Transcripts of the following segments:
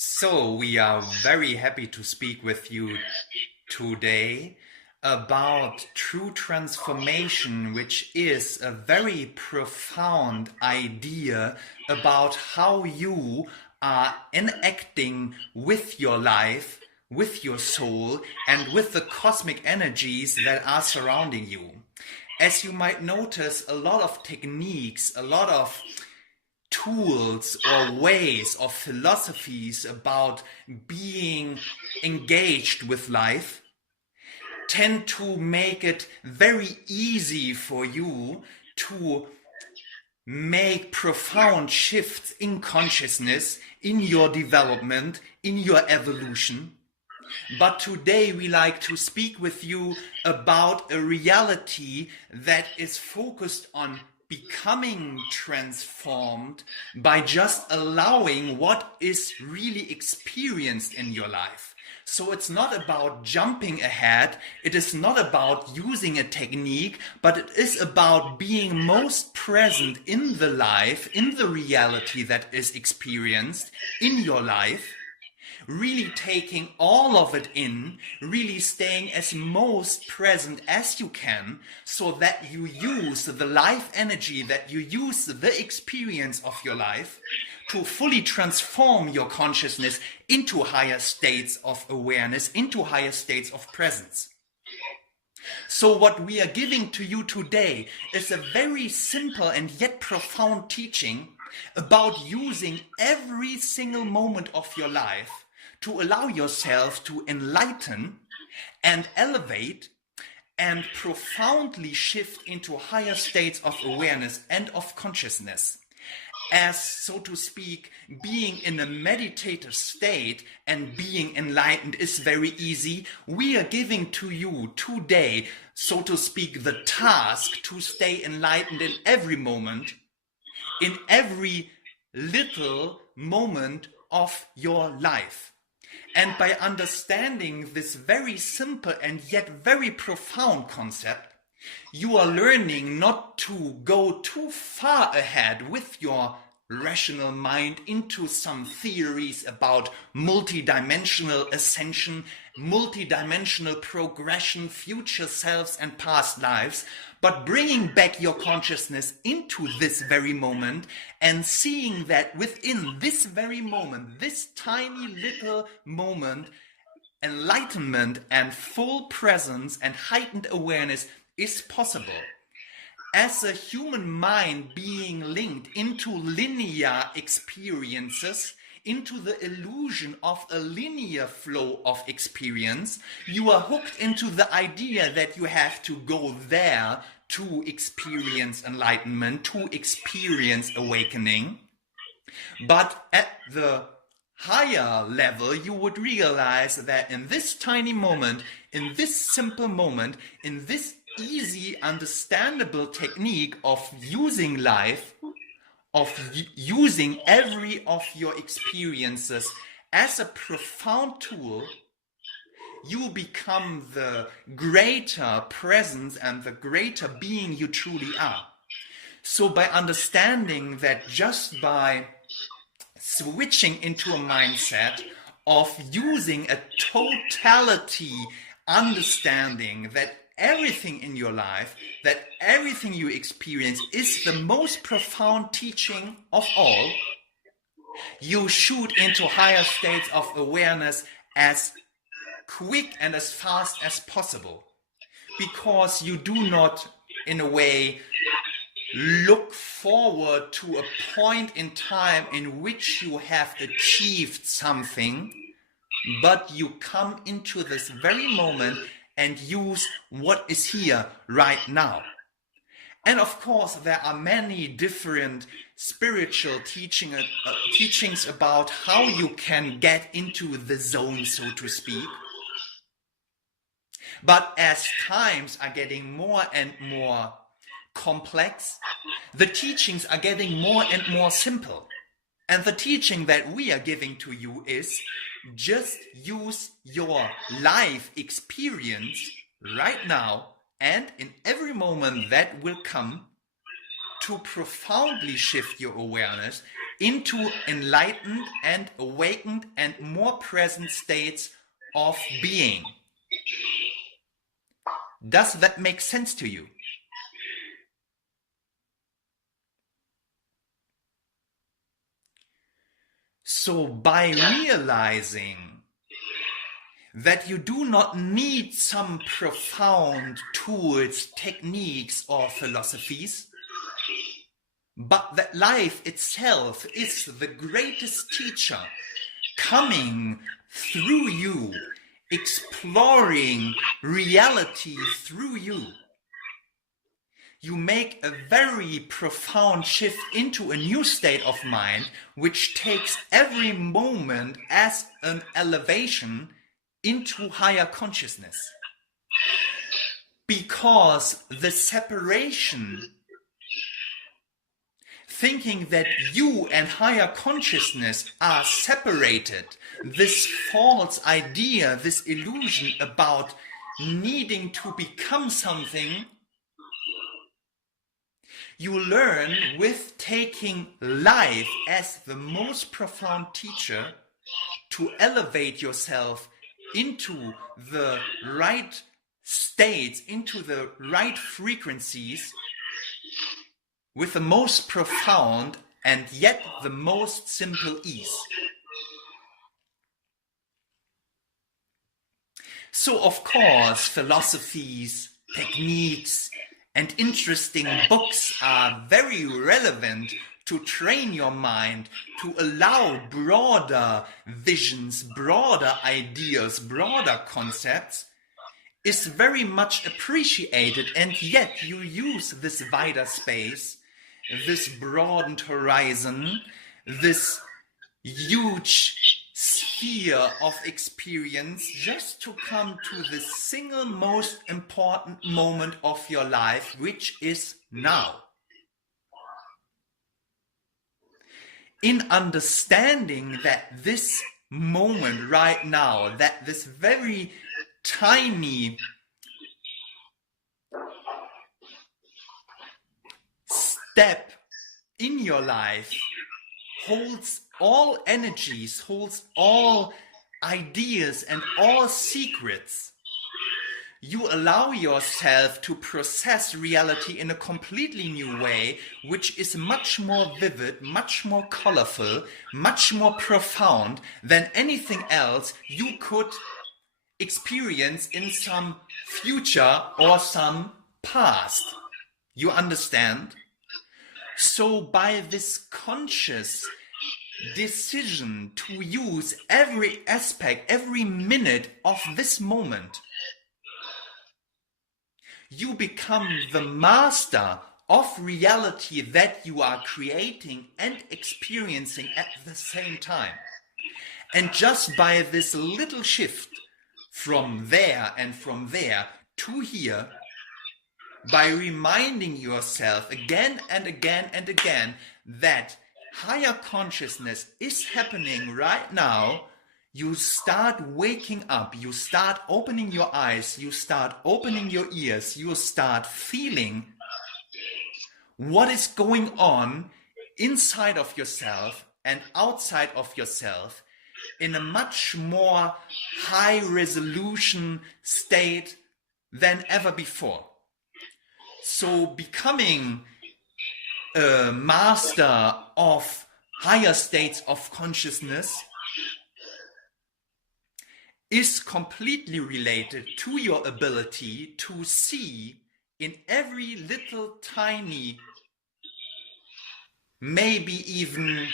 So, we are very happy to speak with you today about true transformation, which is a very profound idea about how you are enacting with your life, with your soul, and with the cosmic energies that are surrounding you. As you might notice, a lot of techniques, a lot of tools or ways or philosophies about being engaged with life tend to make it very easy for you to make profound shifts in consciousness, in your development, in your evolution. But today we like to speak with you about a reality that is focused on becoming transformed by just allowing what is really experienced in your life. So it's not about jumping ahead, it is not about using a technique, but it is about being most present in the life, in the reality that is experienced in your life, really taking all of it in, really staying as most present as you can, so that you use the life energy, that you use the experience of your life to fully transform your consciousness into higher states of awareness, into higher states of presence. So what we are giving to you today is a very simple and yet profound teaching about using every single moment of your life to allow yourself to enlighten and elevate and profoundly shift into higher states of awareness and of consciousness. As, so to speak, being in a meditative state and being enlightened is very easy, we are giving to you today, so to speak, the task to stay enlightened in every moment, in every little moment of your life. And by understanding this very simple and yet very profound concept, you are learning not to go too far ahead with your rational mind into some theories about multidimensional ascension, multidimensional progression, future selves and past lives, but bringing back your consciousness into this very moment and seeing that within this very moment, this tiny little moment, enlightenment and full presence and heightened awareness is possible. As a human mind being linked into linear experiences, into the illusion of a linear flow of experience, you are hooked into the idea that you have to go there to experience enlightenment, to experience awakening. But at the higher level, you would realize that in this tiny moment, in this simple moment, in this easy, understandable technique of using life, of using every of your experiences as a profound tool, you become the greater presence and the greater being you truly are. So by understanding that just by switching into a mindset of using a totality understanding that everything in your life, that everything you experience is the most profound teaching of all, you shoot into higher states of awareness as quick and as fast as possible, because you do not, in a way, look forward to a point in time in which you have achieved something, but you come into this very moment and use what is here right now. And of course, there are many different spiritual teachings about how you can get into the zone, so to speak. But as times are getting more and more complex, the teachings are getting more and more simple. And the teaching that we are giving to you is just use your life experience right now and in every moment that will come to profoundly shift your awareness into enlightened and awakened and more present states of being. Does that make sense to you? So by realizing that you do not need some profound tools, techniques, or philosophies, but that life itself is the greatest teacher, coming through you, exploring reality through you, you make a very profound shift into a new state of mind, which takes every moment as an elevation into higher consciousness. Because the separation, thinking that you and higher consciousness are separated, this false idea, this illusion about needing to become something, you learn with taking life as the most profound teacher to elevate yourself into the right states, into the right frequencies, with the most profound and yet the most simple ease. So of course, philosophies, techniques, and interesting books are very relevant to train your mind, to allow broader visions, broader ideas, broader concepts, is very much appreciated, and yet you use this wider space, this broadened horizon, this huge sphere of experience just to come to the single most important moment of your life, which is now. In understanding that this moment right now, that this very tiny step in your life holds all energies, holds all ideas and all secrets, you allow yourself to process reality in a completely new way, which is much more vivid, much more colorful, much more profound than anything else you could experience in some future or some past. You understand? So by this conscious decision to use every aspect, every minute of this moment, you become the master of reality that you are creating and experiencing at the same time. And just by this little shift from there and from there to here, by reminding yourself again and again and again that higher consciousness is happening right now, you start waking up, you start opening your eyes, you start opening your ears, you start feeling what is going on inside of yourself and outside of yourself in a much more high resolution state than ever before. So becoming a master of higher states of consciousness is completely related to your ability to see in every little tiny, maybe even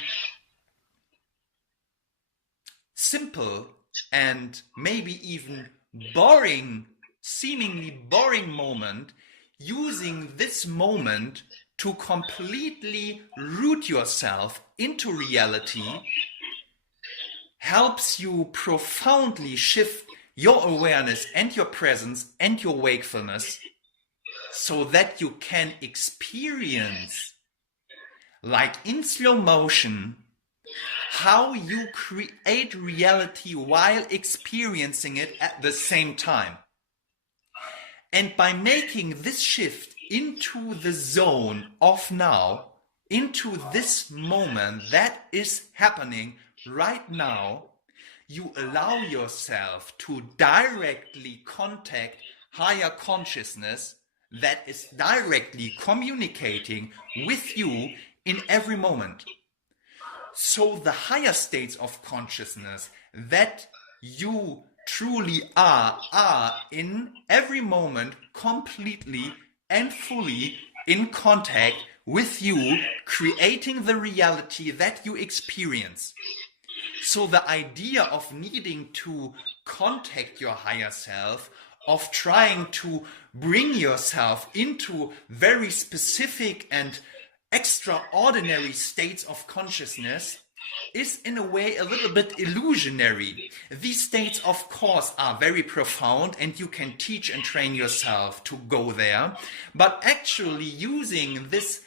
simple and maybe even boring, seemingly boring moment, using this moment to completely root yourself into reality helps you profoundly shift your awareness and your presence and your wakefulness so that you can experience, like in slow motion, how you create reality while experiencing it at the same time. And by making this shift into the zone of now, into this moment that is happening right now, you allow yourself to directly contact higher consciousness that is directly communicating with you in every moment. So the higher states of consciousness that you truly are in every moment completely and fully in contact with you, creating the reality that you experience. So the idea of needing to contact your higher self, of trying to bring yourself into very specific and extraordinary states of consciousness is in a way a little bit illusionary. These states, of course, are very profound and you can teach and train yourself to go there. But actually using this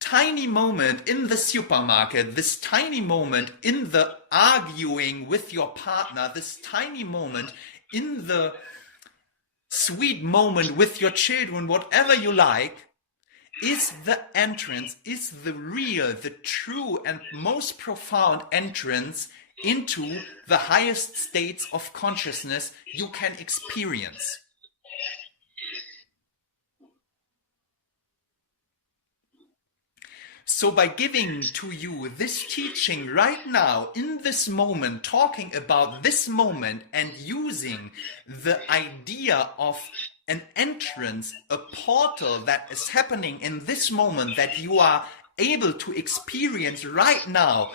tiny moment in the supermarket, this tiny moment in the arguing with your partner, this tiny moment in the sweet moment with your children, whatever you like, is the entrance, is the real, the true and most profound entrance into the highest states of consciousness you can experience. So by giving to you this teaching right now, in this moment, talking about this moment and using the idea of an entrance, a portal that is happening in this moment that you are able to experience right now,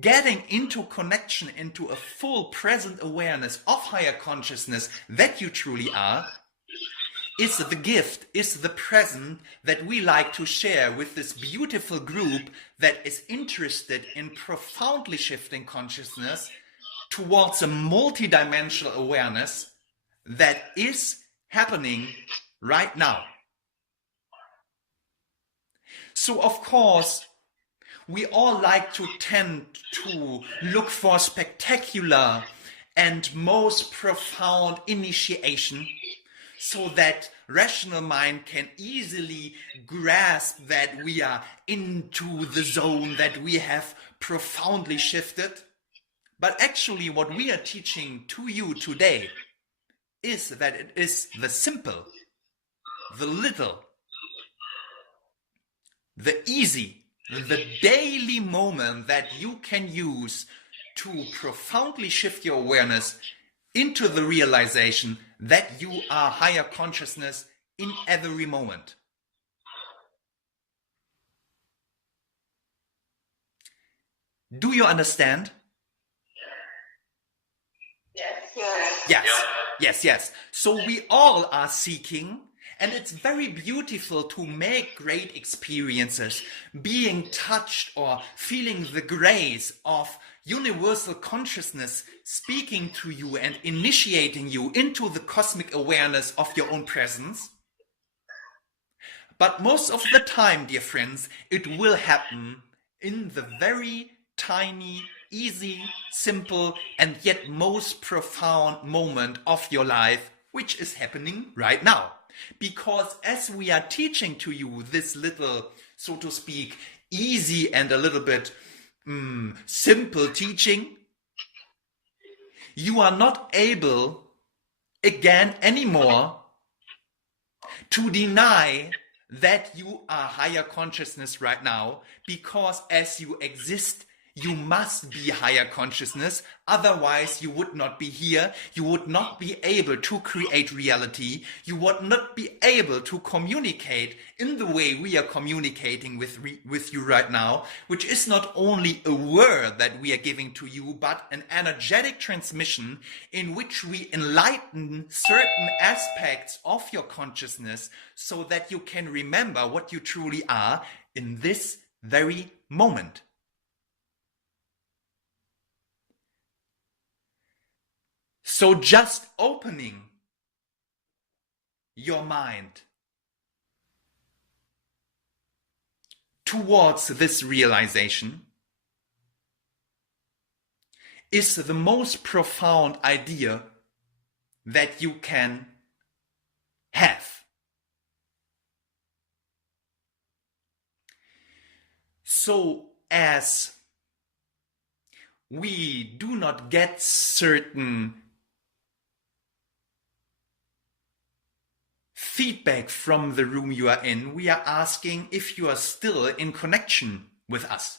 getting into connection, into a full present awareness of higher consciousness that you truly are, is the gift, is the present that we like to share with this beautiful group that is interested in profoundly shifting consciousness towards a multidimensional awareness that is happening right now. So of course, we all like to tend to look for spectacular and most profound initiation, so that rational mind can easily grasp that we are into the zone, that we have profoundly shifted. But actually what we are teaching to you today is that it is the simple, the little, the easy, the daily moment that you can use to profoundly shift your awareness into the realization that you are higher consciousness in every moment. Do you understand? Yes. So we all are seeking, and it's very beautiful to make great experiences, being touched or feeling the grace of universal consciousness speaking to you and initiating you into the cosmic awareness of your own presence. But most of the time, dear friends, it will happen in the very tiny, easy, simple, and yet most profound moment of your life, which is happening right now. Because as we are teaching to you this little, so to speak, easy and a little bit simple teaching, you are not able again anymore to deny that you are higher consciousness right now, because as you exist, you must be higher consciousness. Otherwise, you would not be here. You would not be able to create reality. You would not be able to communicate in the way we are communicating with you right now, which is not only a word that we are giving to you, but an energetic transmission in which we enlighten certain aspects of your consciousness so that you can remember what you truly are in this very moment. So just opening your mind towards this realization is the most profound idea that you can have. So as we do not get certain feedback from the room you are in, we are asking if you are still in connection with us.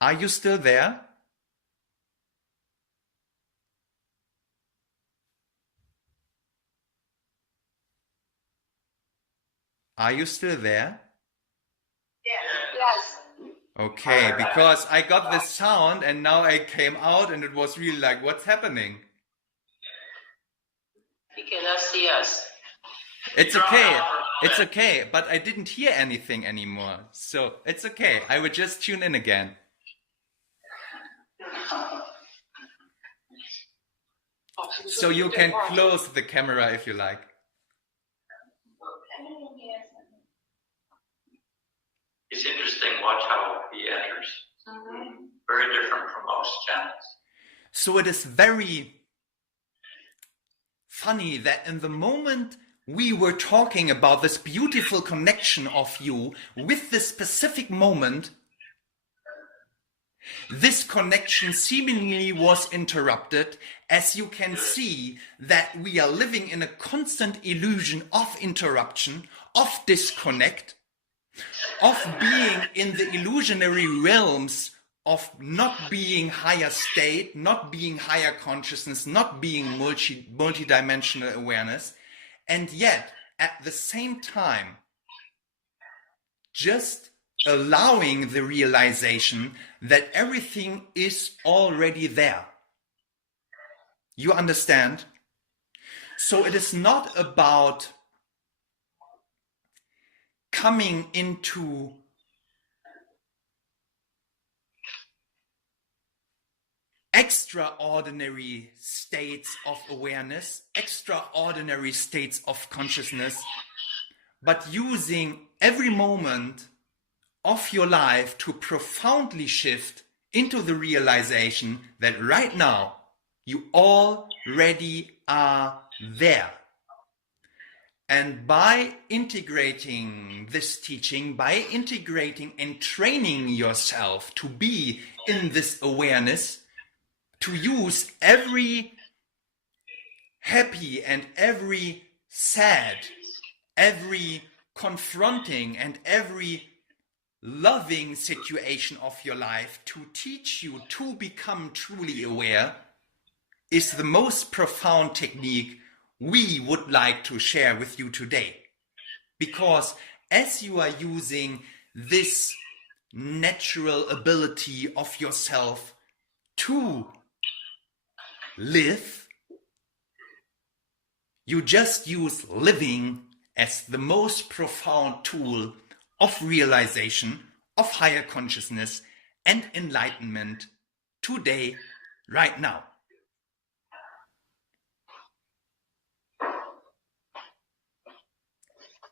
Are you still there? Are you still there? Yes. Okay, because I got this sound and now I came out and it was really like, what's happening? You cannot see us. It's okay. It's okay, but I didn't hear anything anymore. So it's okay. I would just tune in again. So you can close the camera if you like. It's interesting. Watch how he enters. Very different from most channels. So it is very funny that in the moment we were talking about this beautiful connection of you with this specific moment, this connection seemingly was interrupted, as you can see that we are living in a constant illusion of interruption, of disconnect, of being in the illusionary realms of not being higher state, not being higher consciousness, not being multidimensional awareness, and yet at the same time just allowing the realization that everything is already there. You understand? So it is not about coming into extraordinary states of awareness, extraordinary states of consciousness, but using every moment of your life to profoundly shift into the realization that right now you already are there. And by integrating this teaching, by integrating and training yourself to be in this awareness, to use every happy and every sad, every confronting and every loving situation of your life to teach you to become truly aware, is the most profound technique we would like to share with you today. Because as you are using this natural ability of yourself to live, you just use living as the most profound tool of realization, of higher consciousness and enlightenment today, right now.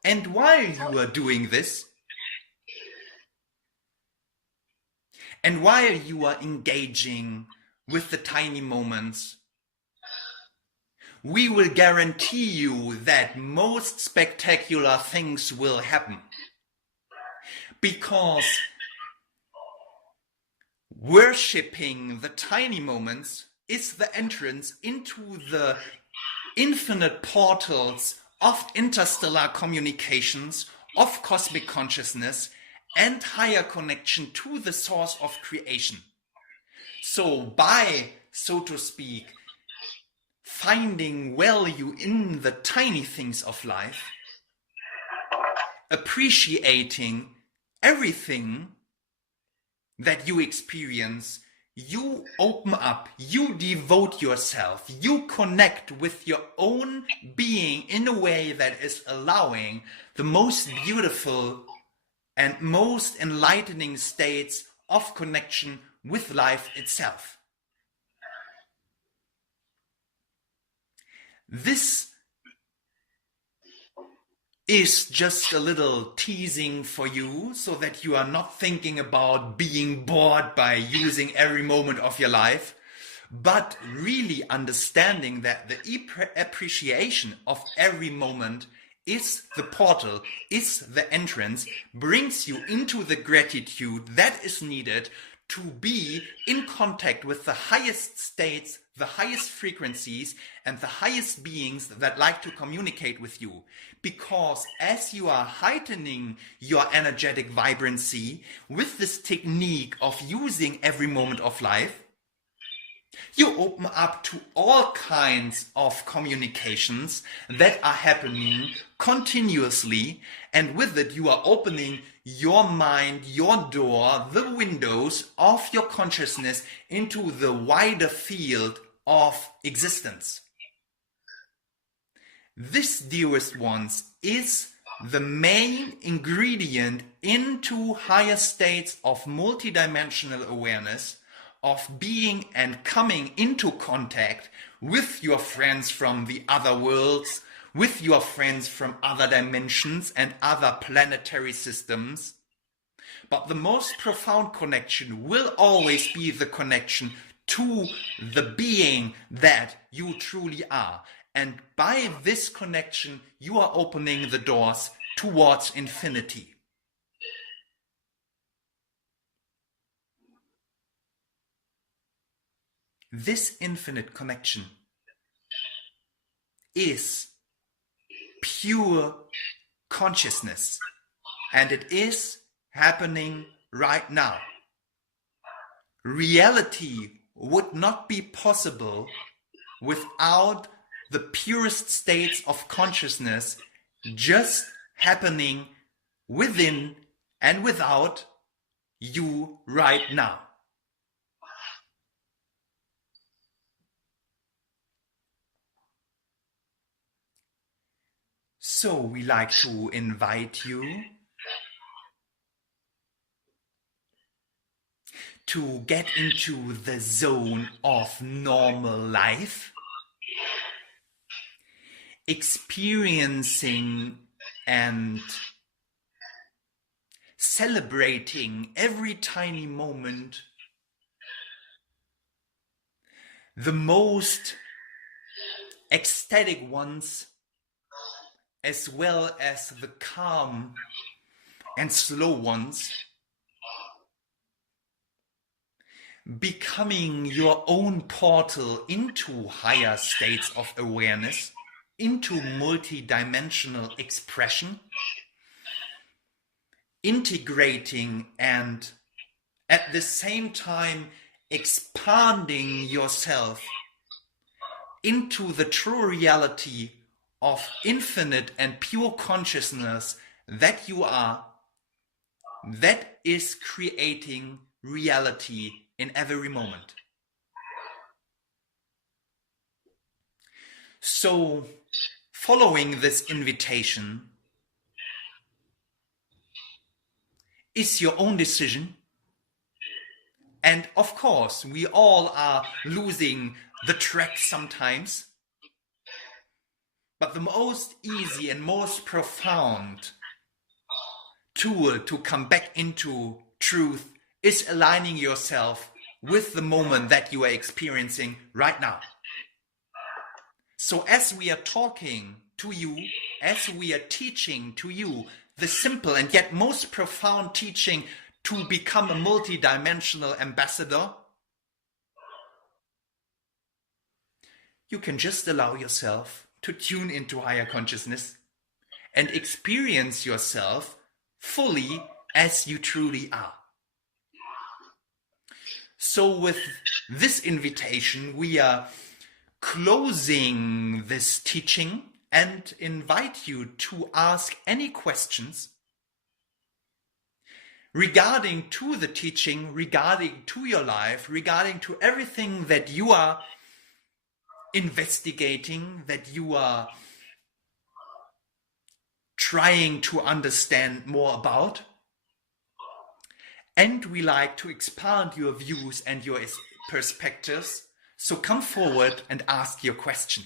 And while you are doing this, and while you are engaging with the tiny moments, we will guarantee you that most spectacular things will happen. Because worshipping the tiny moments is the entrance into the infinite portals of interstellar communications, of cosmic consciousness, and higher connection to the source of creation. So by, so to speak, finding value in the tiny things of life, appreciating everything that you experience, you open up, you devote yourself, you connect with your own being in a way that is allowing the most beautiful and most enlightening states of connection with life itself. This is just a little teasing for you so that you are not thinking about being bored by using every moment of your life, but really understanding that the appreciation of every moment is the portal, is the entrance, brings you into the gratitude that is needed to be in contact with the highest states, the highest frequencies, and the highest beings that like to communicate with you. Because as you are heightening your energetic vibrancy with this technique of using every moment of life, you open up to all kinds of communications that are happening continuously, and with it you are opening your mind, your door, the windows of your consciousness into the wider field of existence. This, dearest ones, is the main ingredient into higher states of multidimensional awareness, of being and coming into contact with your friends from the other worlds, with your friends from other dimensions and other planetary systems. But the most profound connection will always be the connection to the being that you truly are. And by this connection, you are opening the doors towards infinity. This infinite connection is pure consciousness, and it is happening right now. Reality would not be possible without the purest states of consciousness just happening within and without you right now. So we like to invite you to get into the zone of normal life, experiencing and celebrating every tiny moment, the most ecstatic ones, as well as the calm and slow ones, becoming your own portal into higher states of awareness, into multidimensional expression, integrating and at the same time expanding yourself into the true reality of infinite and pure consciousness that you are, that is creating reality in every moment. So, following this invitation is your own decision. And of course, we all are losing the track sometimes. But the most easy and most profound tool to come back into truth is aligning yourself with the moment that you are experiencing right now. So as we are talking to you, as we are teaching to you the simple and yet most profound teaching to become a multidimensional ambassador, you can just allow yourself to tune into higher consciousness and experience yourself fully as you truly are. So with this invitation, we are closing this teaching and invite you to ask any questions regarding to the teaching, regarding to your life, regarding to everything that you are investigating, that you are trying to understand more about. And we like to expand your views and your perspectives. So come forward and ask your question.